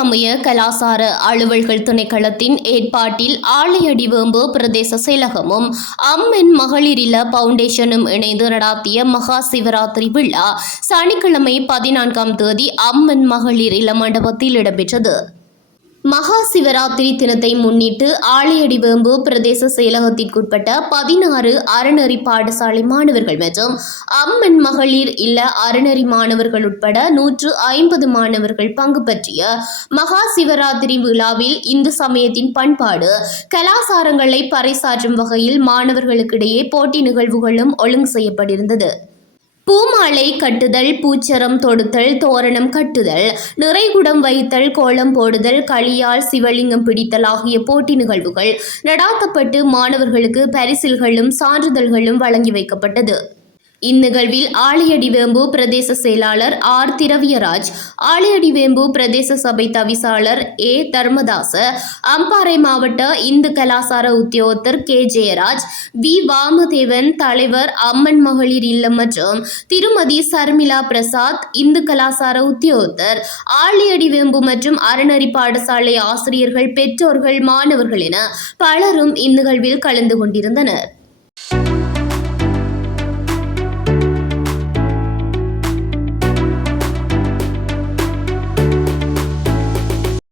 சமய கலாசார அலுவல்கள் திணைக்களத்தின் ஏற்பாட்டில் ஆலையடிவேம்பு பிரதேச செயலகமும் அம்மன் மகளிர் இல்ல பவுண்டேஷனும் இணைந்து நடாத்திய மகா சிவராத்திரி விழா சனிக்கிழமை 14ஆம் தேதி அம்மன் மகளிர் இல்ல மண்டபத்தில் இடம்பெற்றது. மகா சிவராத்திரி தினத்தை முன்னிட்டு ஆலையடிவேம்பு பிரதேச செயலகத்திற்குட்பட்ட 16 அறநெறி பாடசாலை மாணவர்கள் மற்றும் அம்மன் மகளிர் இல்ல அறநெறி மாணவர்கள் உட்பட 150 மாணவர்கள் பங்கு பற்றிய மகா சிவராத்திரி விழாவில் இந்து சமயத்தின் பண்பாடு கலாசாரங்களை பறைசாற்றும் வகையில் மாணவர்களுக்கிடையே போட்டி நிகழ்வுகளும் ஒழுங்கு செய்யப்பட்டிருந்தது. பூமாலை கட்டுதல், பூச்சரம் தொடுத்தல், தோரணம் கட்டுதல், நிறைகுடம் வைத்தல், கோலம் போடுதல், களியால் சிவலிங்கம் பிடித்தல் ஆகிய போட்டி நிகழ்வுகள் நடாத்தப்பட்டு மாணவர்களுக்கு பரிசில்களும் சான்றிதழ்களும் வழங்கி வைக்கப்பட்டது. இந்நிகழ்வில் ஆலையடிவேம்பு பிரதேச செயலாளர் ஆர். திரவியராஜ், ஆலையடிவேம்பு பிரதேச சபை தவிசாளர் ஏ. தர்மதாச, அம்பாறை மாவட்ட இந்து கலாசார உத்தியோகத்தர் கே. ஜெயராஜ், வி. வாமதேவன், தலைவர் அம்மன் மகளிர் இல்லம் மற்றும் திருமதி சர்மிளா பிரசாத், இந்து கலாசார உத்தியோகத்தர், ஆலையடிவேம்பு மற்றும் அறநெறி பாடசாலை ஆசிரியர்கள், பெற்றோர்கள், மாணவர்கள் என பலரும் இந்நிகழ்வில் கலந்து கொண்டிருந்தனர்.